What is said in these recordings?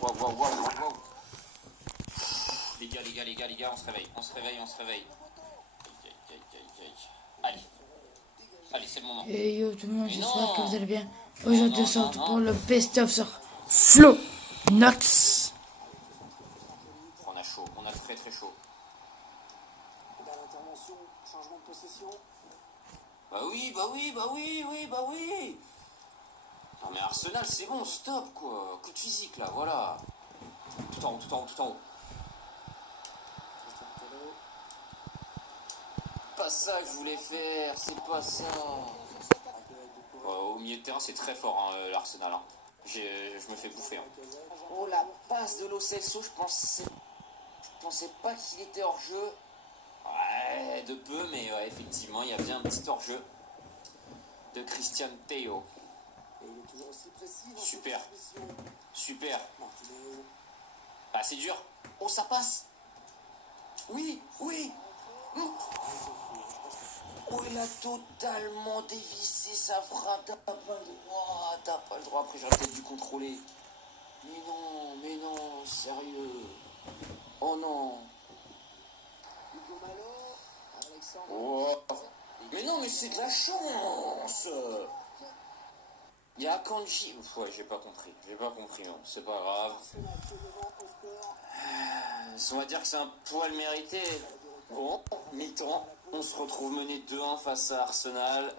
Waouh, waouh, waouh, waouh, waouh. Les gars, les gars, les gars, les gars, on se réveille, on se réveille, on se réveille. Aïe, aïe, aïe, aïe, aïe. Allez, allez, c'est le moment. Et yo tout le monde, Mais j'espère que non. vous allez bien. Non, Aujourd'hui on non, se non, retrouve pour non. le best-of sur Flo Nox. On a chaud, on a très très chaud. L'intervention, changement de possession. Bah oui, bah oui, bah oui, oui, bah oui. Non mais Arsenal, c'est bon, stop quoi. Coup de physique là, voilà. Tout en haut, tout en haut, tout en haut. Christian Tello. Pas ça que je voulais faire, c'est pas ça. Au milieu de terrain, c'est très fort hein, l'Arsenal. Hein. Je me fais bouffer. Hein. Oh la passe de Lo Celso, je pensais pas qu'il était hors jeu. Ouais, de peu, mais ouais, effectivement, il y a bien un petit hors jeu de Christian Tello. Et il est toujours aussi précis dans Super, cette transmission. super. Martinez. Ah, c'est dur. Oh, ça passe. Oui, oui. Oh, il a totalement dévissé sa frappe. T'as pas le droit. T'as pas le droit. Après, j'aurais peut-être dû contrôler. Mais non, sérieux. Oh non. Hugo Malo. Alexandre. Oh. Mais non, mais c'est de la chance. Il y a Akanji. Ouais, j'ai pas compris. Non, c'est pas grave. Arsenal qui est devant au score. On va dire que c'est un poil mérité. Bon, mi-temps, on se retrouve mené 2-1 face à Arsenal.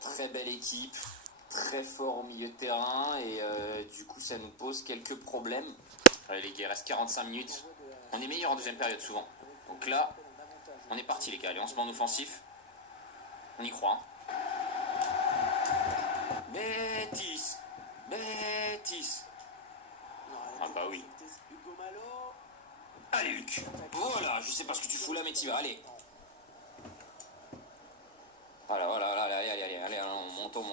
Très belle équipe, très fort au milieu de terrain et du coup ça nous pose quelques problèmes. Allez les gars, il reste 45 minutes. On est meilleur en deuxième période souvent. Donc là, on est parti les gars. Allez, on se met en offensif. On y croit. Hein. Bétis. Ah bah oui. Hugo Malo. Allez Luc. Voilà, je sais pas ce que tu fous là mais t'y vas, allez. Voilà, allez, on monte. Suarez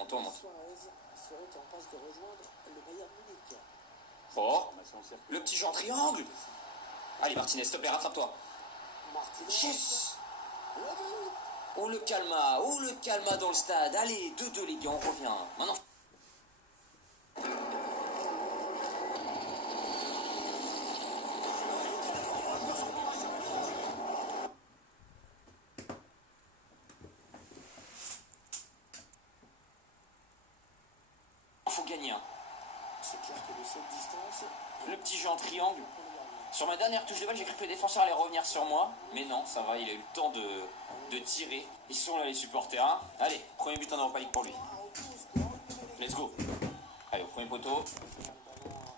serait en passe de rejoindre le Bayern Munich. Oh, le petit jeu en triangle. Allez Martinez, s'il te plaît, rattrape-toi. Martinez. Yes. Oh le calma dans le stade. Allez, 2-2 les gars, on revient. Maintenant. Faut gagner. Hein. C'est clair que de cette distance. Le petit jeu en triangle. Sur ma dernière touche de balle, j'ai cru que le défenseur allait revenir sur moi. Mais non, ça va, il a eu le temps de tirer. Ils sont là les supporters. Hein. Allez, premier but en Europa League pour lui. Let's go. Allez, au premier poteau.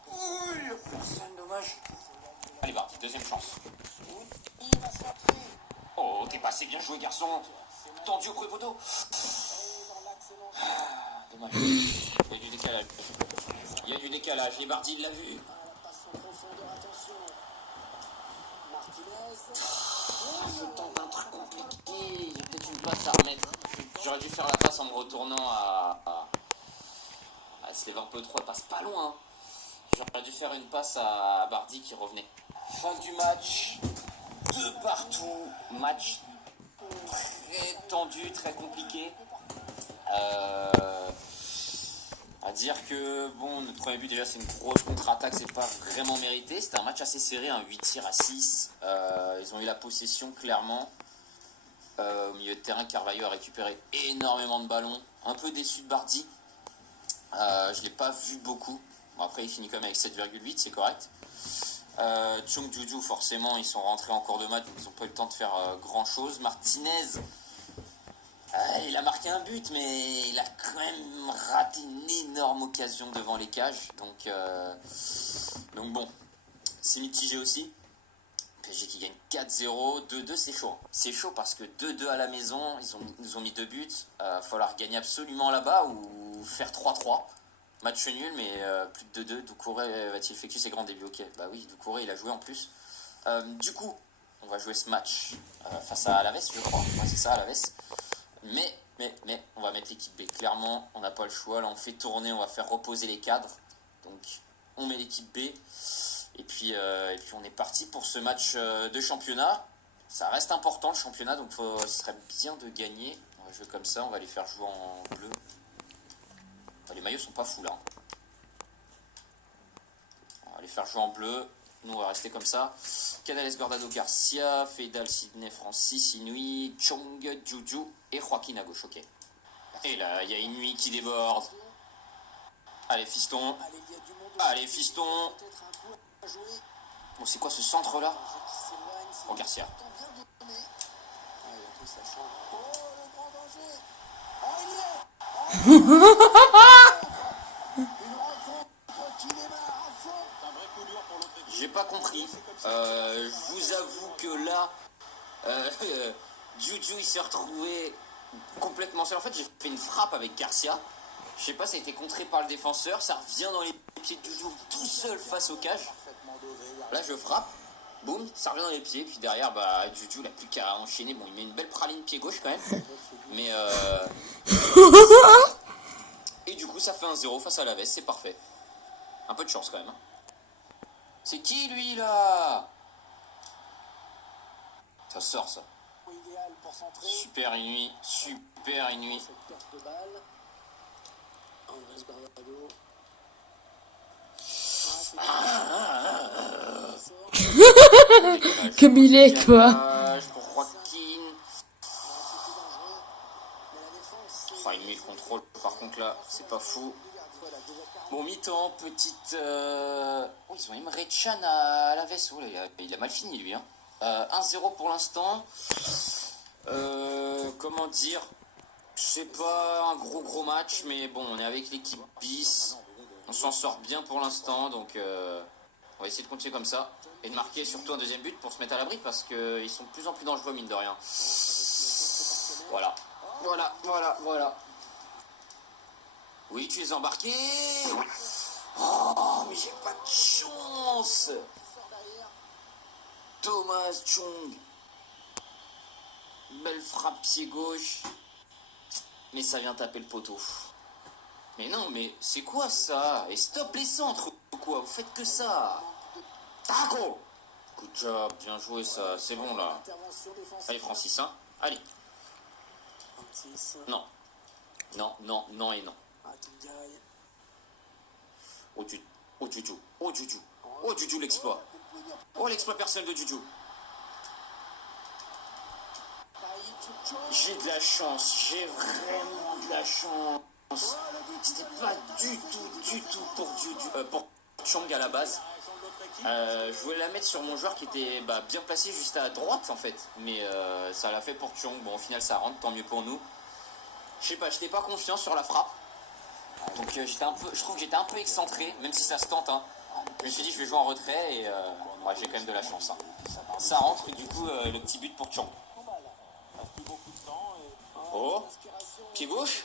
Oui, personne, dommage. Allez, Barty, deuxième chance. Oh, t'es passé, bien joué, garçon. Tendu au premier poteau. Ah, dommage. Il y a du décalage. Et Barty, il l'a vu. Passe en profondeur, attention. Martinez. Je tente un truc compliqué. Il y a peut-être une passe à remettre. J'aurais dû faire la passe en me retournant à se lever un peu trop. Elle passe pas loin. J'aurais dû faire une passe à Bardi qui revenait. Fin du match. 2 partout. Match très tendu, très compliqué. À dire que bon, notre premier but déjà c'est une grosse contre-attaque, c'est pas vraiment mérité. C'était un match assez serré, un 8 tirs à 6. Ils ont eu la possession clairement. Au milieu de terrain, Carvalho a récupéré énormément de ballons. Un peu déçu de Bardi. Je l'ai pas vu beaucoup. Bon, après il finit quand même avec 7,8, c'est correct. Chung Juju, forcément, ils sont rentrés en cours de match, ils n'ont pas eu le temps de faire grand chose. Martinez, il a marqué un but, mais il a quand même raté une énorme occasion devant les cages. Donc bon, c'est mitigé aussi. PSG qui gagne 4-0, 2-2, c'est chaud. C'est chaud parce que 2-2 à la maison, ils nous ont mis 2 buts. Il va falloir gagner absolument là-bas ou faire 3-3. Match nul, mais plus de 2-2. Doucouré va-t-il effectuer ses grands débuts? Ok, bah oui, Doucouré, il a joué en plus. Du coup, on va jouer ce match face à Alaves, je crois. Ouais, c'est ça, Alaves. Mais, on va mettre l'équipe B. Clairement, on n'a pas le choix. Là, on fait tourner, on va faire reposer les cadres. Donc, on met l'équipe B. Et puis on est parti pour ce match de championnat. Ça reste important, le championnat, donc ce serait bien de gagner. On va jouer comme ça, on va les faire jouer en bleu. Enfin, les maillots sont pas fous là. faire jouer en bleu. Nous, on va rester comme ça. Canales, Gordado, Garcia, Feydal, Sidney, Francis, Inouï, Chong, Juju et Joaquin à gauche. Ok. Et là, il y a Inouï qui déborde. Allez, fiston. Allez, fiston. Bon, c'est quoi ce centre-là? Oh, Garcia. J'ai pas compris. Je vous avoue que là, Juju il s'est retrouvé complètement seul. En fait, j'ai fait une frappe avec Garcia. Je sais pas, ça a été contré par le défenseur. Ça revient dans les pieds de Juju tout seul face au cage. Là, je frappe. Boum, ça revient dans les pieds. Puis derrière, bah, Juju, il n'a plus qu'à enchaîner. Bon, il met une belle praline pied gauche quand même. Mais et du coup, ça fait 1-0 face à la veste. C'est parfait. Un peu de chance quand même. Hein. C'est qui lui là? Ça sort ça. Super Inouï, super Inouï. Comme il est, quoi. Pour Joaquin. Oh, il met le contrôle. Par contre là, c'est pas fou. Bon, mi-temps, petite... Oh, ils ont Emre Can à la veste. Oh, là, il a mal fini lui. Hein. 1-0 pour l'instant. Comment dire? C'est pas un gros match, mais bon, on est avec l'équipe bis. On s'en sort bien pour l'instant, donc on va essayer de continuer comme ça. Et de marquer surtout un deuxième but pour se mettre à l'abri, parce qu'ils sont de plus en plus dangereux, mine de rien. Voilà. Oui, tu es embarqué. Oh, mais j'ai pas de chance. Thomas Chong. Belle frappe pied gauche. Mais ça vient taper le poteau. Mais non, mais c'est quoi ça? Et stop les centres, quoi? Vous faites que ça. Taco. Good job, bien joué ça. C'est bon là. Allez Francis, hein. Allez. Non. Non et non. Oh Juju l'exploit. Oh l'exploit personnel de Juju. J'ai de la chance, j'ai vraiment de la chance. C'était pas du tout pour Chong à la base. Je voulais la mettre sur mon joueur qui était bien placé juste à droite en fait. Mais ça l'a fait pour Chong. Bon au final ça rentre, tant mieux pour nous. Je sais pas, j'étais pas confiant sur la frappe. Donc je trouve que j'étais un peu excentré, même si ça se tente. Hein. Je me suis dit je vais jouer en retrait et j'ai quand même de la chance. Hein. Ça rentre et du coup le petit but pour Chong. Oh, pied gauche.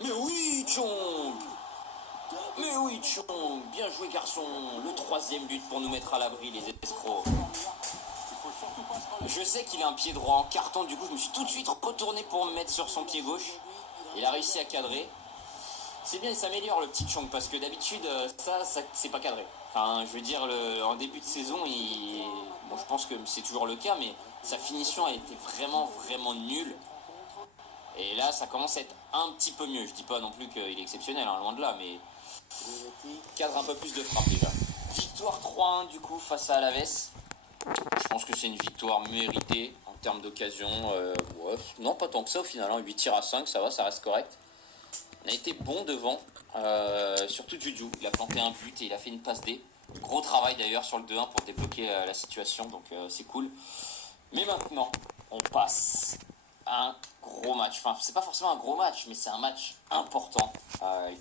Mais oui Chong. Bien joué garçon. Le 3e but pour nous mettre à l'abri les escrocs. Je sais qu'il a un pied droit en carton, du coup je me suis tout de suite retourné pour me mettre sur son pied gauche. Il a réussi à cadrer. C'est bien, il s'améliore le petit Chong parce que d'habitude ça c'est pas cadré. Enfin je veux dire en début de saison je pense que c'est toujours le cas, mais sa finition a été vraiment nulle. Et là ça commence à être un petit peu mieux. Je dis pas non plus qu'il est exceptionnel, hein, loin de là, mais cadre un peu plus de frappe déjà. Victoire 3-1 du coup face à Alaves. Je pense que c'est une victoire méritée en termes d'occasion. Non, pas tant que ça au final. Hein. 8 tirs à 5, ça va, ça reste correct. On a été bon devant, surtout Juju. Il a planté un but et il a fait une passe D. Gros travail d'ailleurs sur le 2-1 pour débloquer la situation, donc c'est cool. Mais maintenant, on passe à un gros match. Enfin, c'est pas forcément un gros match, mais c'est un match important. Il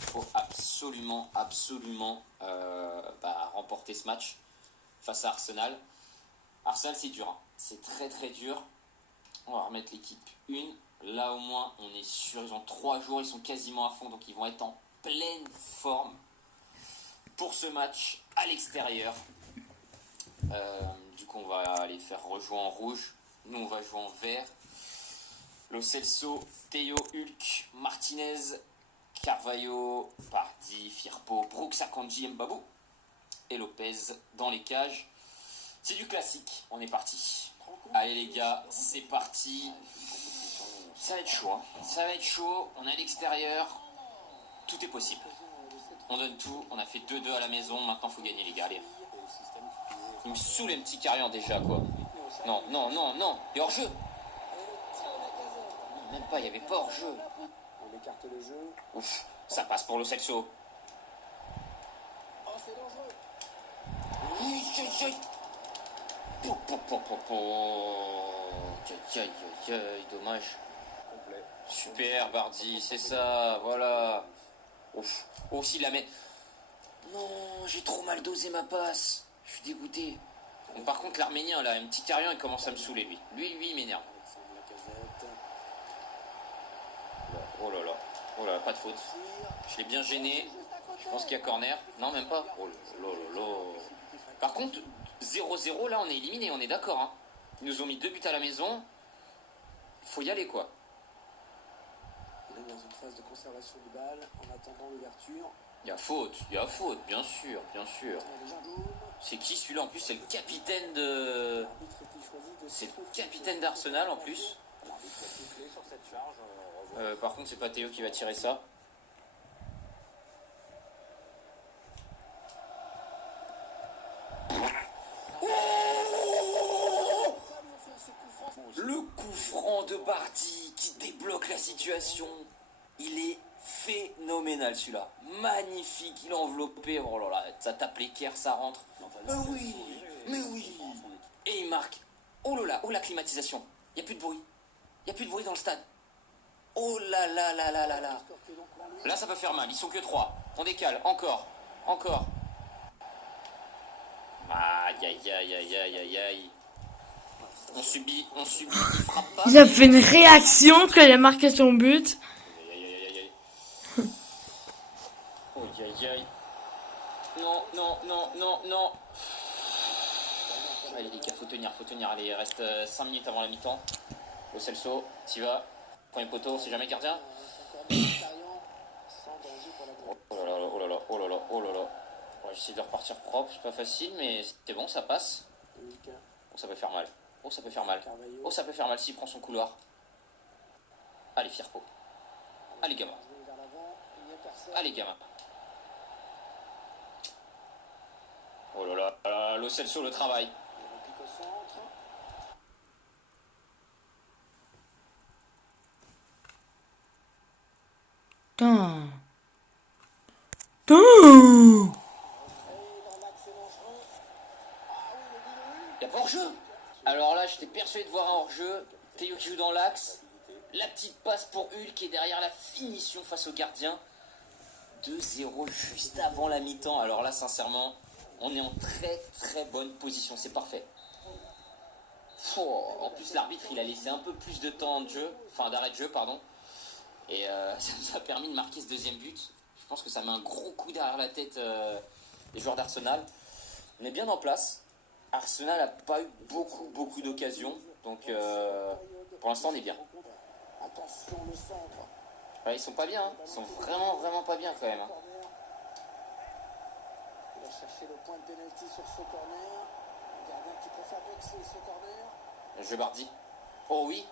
faut absolument remporter ce match face à Arsenal. Arsenal c'est dur, hein. C'est très dur. On va remettre l'équipe 1. Là au moins on est sûr, ils ont 3 jours, ils sont quasiment à fond, donc ils vont être en pleine forme pour ce match à l'extérieur. Du coup on va aller faire rejouer en rouge. Nous on va jouer en vert. Lo Celso, Théo, Hulk, Martinez, Carvalho, Bardi, Firpo, Brooks, Akanji, Mbabou et Lopez dans les cages. C'est du classique, on est parti. Allez les gars, c'est parti. Ça va être chaud, hein. Ça va être chaud, on est à l'extérieur. Tout est possible. On donne tout. On a fait 2-2 à la maison. Maintenant, faut gagner, les gars. Allez. Il me saoule les petits carrions déjà, quoi. Non, non, non, non. Et hors-jeu. Même pas, il n'y avait pas hors-jeu. On écarte le jeu. Ouf, ça passe pour le Celso. Oh, c'est dangereux. Aïe, aïe, aïe. Po, po, po, po, po. Aïe, aïe, aïe, aïe, dommage. Complet. Super, Bardi, c'est ça, voilà. Ouf, aussi la met. Non, j'ai trop mal dosé ma passe. Je suis dégoûté. Donc, par contre, l'Arménien, là, un petit carrion, il commence à me saouler, lui. Lui, il m'énerve. Alexandre Lacazette. Oh là là, oh là là, pas de faute. Je l'ai bien gêné. Je pense qu'il y a corner. Non, même pas. Oh là là là. Par contre, 0-0, là, on est éliminé, on est d'accord. Hein. Ils nous ont mis 2 buts à la maison. Faut y aller, quoi. On est dans une phase de conservation du bal en attendant l'ouverture. Il y a faute, bien sûr, bien sûr. Il y a déjà jaune. C'est qui celui-là en plus? C'est le capitaine de. L'arbitre qui choisit de C'est le capitaine d'Arsenal en plus. L'arbitre a sifflé sur cette charge. Par contre, c'est pas Théo qui va tirer ça. Le coup franc de Bardi qui débloque la situation. Il est phénoménal celui-là. Magnifique, il a enveloppé. Oh là là, ça tape l'équerre, ça rentre. Mais oui, mais oui. Et il marque. Oh là là, oh la climatisation. Il n'y a plus de bruit. Il n'y a plus de bruit dans le stade. Oh là là là là là là. Là, ça peut faire mal. Ils sont que 3. On décale. Encore. Encore. Aïe aïe aïe aïe aïe aïe aïe. On subit, il frappe pas. Il a fait une réaction quand il a marqué son but. Aïe aïe aïe aïe. Oh aïe aïe. Non, non, non, non, non. Allez les gars, faut tenir. Allez, il reste 5 minutes avant la mi-temps. Au Celso, t'y vas. Premier poteau, c'est jamais gardien. Oh là là, oh là là, oh là là, oh là là. On va essayer de repartir propre, c'est pas facile, mais c'est bon, ça passe. Oh, ça peut faire mal. Oh, ça peut faire mal. Oh, ça peut faire mal s'il prend son couloir. Allez, Firpo. Allez, gamin. Allez, gamin. Oh là là, Lo Celso, le travail. Putain. Putain. Y'a pas hors-jeu. Alors là, j'étais persuadé de voir un hors-jeu. Théo qui joue dans l'axe. La petite passe pour Hulk qui est derrière la finition face au gardien. 2-0 juste avant la mi-temps. Alors là, sincèrement, on est en très très bonne position. C'est parfait. En plus, l'arbitre, il a laissé un peu plus de temps de jeu. Enfin, d'arrêt de jeu, pardon. Et ça nous a permis de marquer ce deuxième but. Je pense que ça met un gros coup derrière la tête des joueurs d'Arsenal. On est bien en place. Arsenal n'a pas eu beaucoup d'occasions. Donc, pour l'instant, on est bien. Attention, le centre. Ouais, ils sont pas bien. Hein. Ils sont vraiment pas bien quand même. Hein. Il a cherché le point de pénalty sur ce corner. Le gardien qui préfère boxer ce corner. Je Bardi. Oh oui.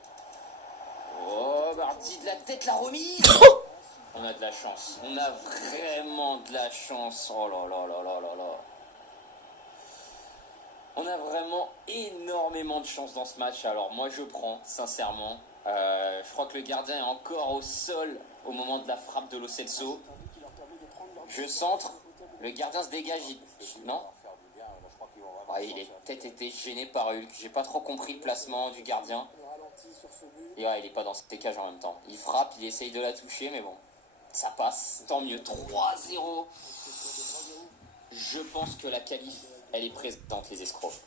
Oh, Bardi de la tête, la remise. On a de la chance. On a vraiment de la chance. Oh là là là là là là. On a vraiment énormément de chance dans ce match. Alors moi je prends, sincèrement. Je crois que le gardien est encore au sol au moment de la frappe de Lo Celso. Je centre. Le gardien se dégage. Non. Il a peut-être été gêné par Hulk. J'ai pas trop compris le placement du gardien. Et ouais, il est pas dans cette cage en même temps. Il frappe, il essaye de la toucher, mais bon. Ça passe. Tant mieux. 3-0. Je pense que la qualif, elle est présente, les escrocs.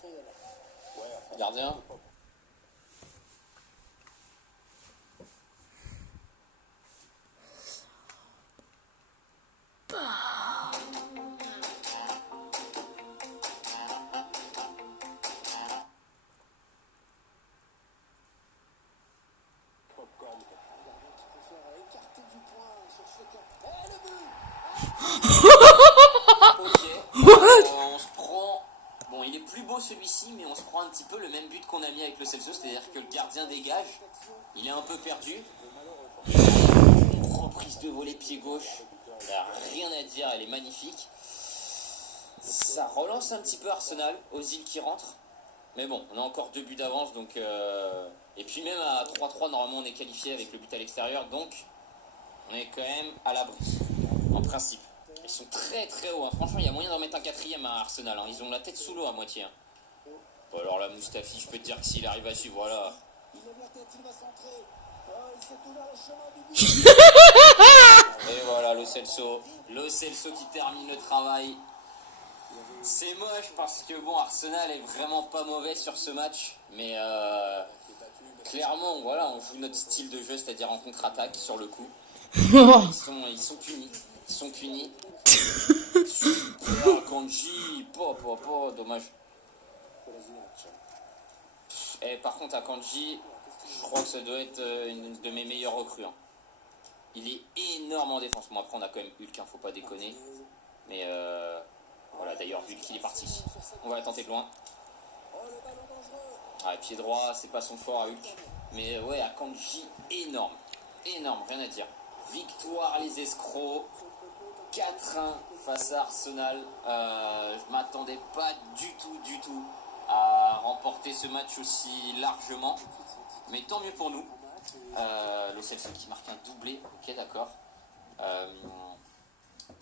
Gardien. On se prend. Bon, il est plus beau celui-ci, mais on se prend un petit peu le même but qu'on a mis avec le Celso, c'est-à-dire que le gardien dégage. Il est un peu perdu. Une reprise de volée pied gauche. Il n'y a rien à dire, elle est magnifique. Ça relance un petit peu Arsenal, Ozil qui rentre. Mais bon, on a encore 2 buts d'avance, donc... Et puis même à 3-3, normalement, on est qualifié avec le but à l'extérieur, donc on est quand même à l'abri, en principe. Ils sont très très hauts, hein. Franchement, il y a moyen d'en mettre un 4e à Arsenal. Hein. Ils ont la tête sous l'eau à moitié. Hein. Bon, alors là, Mustafi, je peux te dire que s'il arrive à suivre, voilà... Il lève la tête, il va centrer. Il s'est ouvert le chemin du but. Et voilà, Lo Celso qui termine le travail. C'est moche parce que bon, Arsenal est vraiment pas mauvais sur ce match, mais clairement, voilà, on joue notre style de jeu, c'est-à-dire en contre-attaque sur le coup. Ils sont punis. Ils sont punis. Super, Kanji, dommage. Et par contre, à Kanji, je crois que ça doit être une de mes meilleures recrues. Hein. Il est énorme en défense. Bon, après, on a quand même Hulk, hein, faut pas déconner. Mais voilà, d'ailleurs, Hulk, il est parti. On va la tenter de loin. Ah, pied droit, c'est pas son fort à Hulk. Mais ouais, à Kanji, énorme. Énorme, rien à dire. Victoire, les escrocs. 4-1 face à Arsenal. Je m'attendais pas du tout à remporter ce match aussi largement. Mais tant mieux pour nous. Lo Celso qui marque un doublé. Ok, d'accord.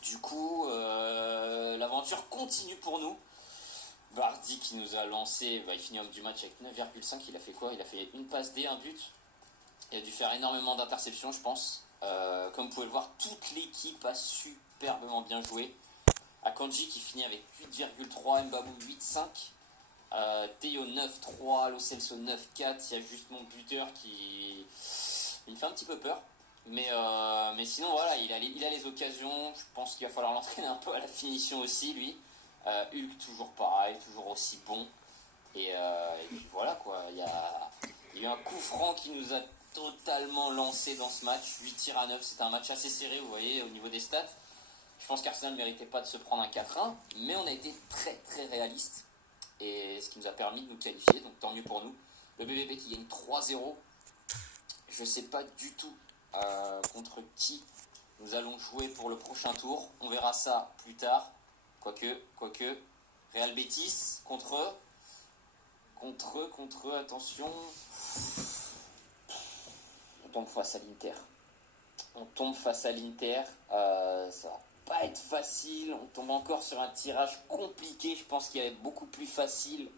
Du coup, l'aventure continue pour nous. Vardy qui nous a lancé, il finit homme du match avec 9,5. Il a fait quoi? Il a fait une passe D, un but. Il a dû faire énormément d'interceptions, je pense. Comme vous pouvez le voir, toute l'équipe a superbement bien joué. Akanji qui finit avec 8,3, Mbabou 8,5. Théo 9-3, Lo Celso 9-4, il y a juste mon buteur qui il me fait un petit peu peur. Mais sinon voilà, il a les occasions, je pense qu'il va falloir l'entraîner un peu à la finition aussi lui. Hulk toujours pareil, toujours aussi bon. Et puis voilà quoi, il y a eu un coup franc qui nous a totalement lancé dans ce match. 8 tirs à 9, c'était un match assez serré, vous voyez, au niveau des stats. Je pense qu'Arsenal ne méritait pas de se prendre un 4-1, mais on a été très très réaliste. Et ce qui nous a permis de nous qualifier, donc tant mieux pour nous. Le BVB qui gagne 3-0. Je ne sais pas du tout contre qui nous allons jouer pour le prochain tour. On verra ça plus tard. Quoique. Real Betis contre eux, attention. On tombe face à l'Inter. Ça va pas être facile. On tombe encore sur un tirage compliqué. Je pense qu'il y avait beaucoup plus facile.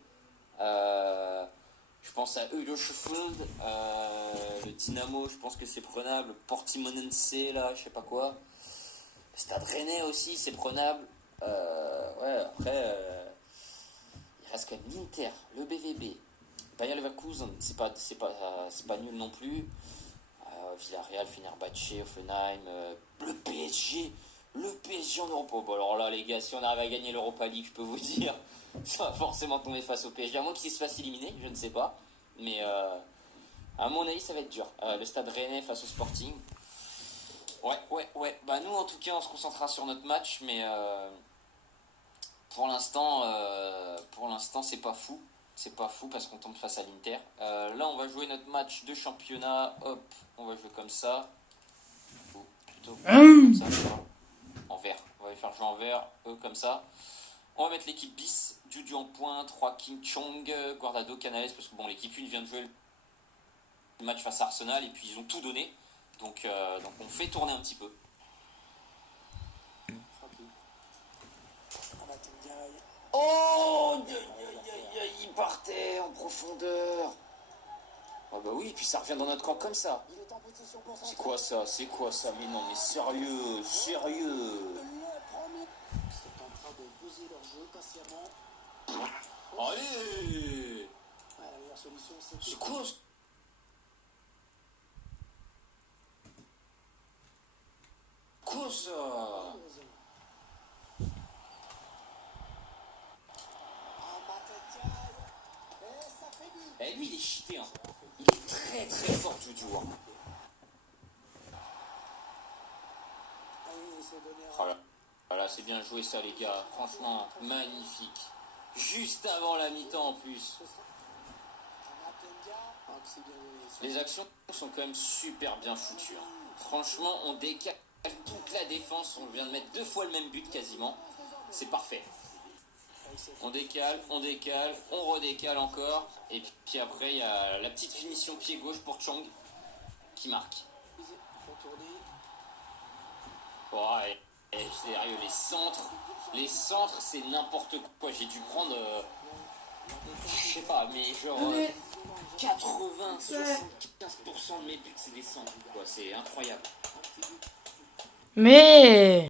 Je pense à Huddersfield, le Dynamo, je pense que c'est prenable. Portimonense, là, je sais pas quoi. Stade Rennais aussi, c'est prenable. Ouais, après, il reste quand même l'Inter, le BVB, Bayer Leverkusen, c'est pas nul non plus. Villarreal, Fenerbahçe, Hoffenheim, le PSG en Europa. Bon, alors là, les gars, si on arrive à gagner l'Europa League, je peux vous dire, ça va forcément tomber face au PSG, à moins qu'il se fasse éliminer, je ne sais pas. Mais à mon avis, ça va être dur. Le Stade Rennais face au Sporting. Ouais. Bah, nous, en tout cas, on se concentrera sur notre match, mais pour l'instant, c'est pas fou. C'est pas fou parce qu'on tombe face à l'Inter. Là, on va jouer notre match de championnat. Hop, on va jouer comme ça. Ou plutôt comme ça, en vert. On va faire jouer en vert, eux comme ça. On va mettre l'équipe bis. Juju en pointe, 3 King Chong, Guardado, Canales. Parce que bon, l'équipe 1 vient de jouer le match face à Arsenal et puis ils ont tout donné. Donc on fait tourner un petit peu. Oh, il partait en profondeur. Ah bah oui, puis ça revient dans notre camp comme ça. C'est quoi ça? Mais non, mais sérieux. C'est en train de poser leur jeu patiemment. Allez! La meilleure solution, C'est quoi ça? Eh lui il est cheaté, hein. Il est très très fort Juju. Hein. Voilà, c'est bien joué ça les gars. Franchement, magnifique. Juste avant la mi-temps en plus. Les actions sont quand même super bien foutues. Hein. Franchement, on décale toute la défense. On vient de mettre 2 fois le même but quasiment. C'est parfait. On décale, on redécale encore. Et puis après, il y a la petite finition pied gauche pour Chong qui marque. Ils font tourner. Oh, et sérieux, les centres, c'est n'importe quoi. J'ai dû prendre, je sais pas, mais genre 80-75% de mes buts, c'est des centres, quoi. C'est incroyable. Mais